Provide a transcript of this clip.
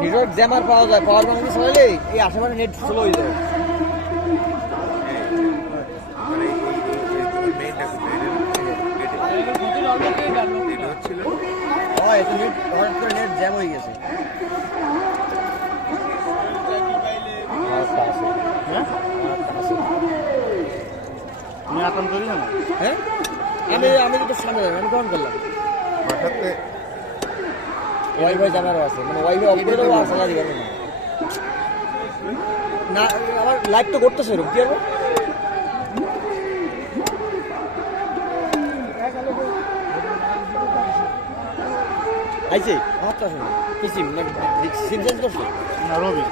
Network jammer পাওয়া যায়, power bank চালাইলে এই আশেপাশে নেট স্লো হয়ে যায়। নেট জ্যাম হয়ে গেছে। হ্যাঁ আমি তো সামনে আমি কেমন করলাম ওয়াইফাই জানারও আছে, মানে ওয়াইফাই অফ করে দেবো আর চালাতে পারবে না। আমার লাইভ তো করতেছে এরকম কি হবে? আইছে আমার তো আসলে কি সিম না সিম চেঞ্জ করছো না রবি?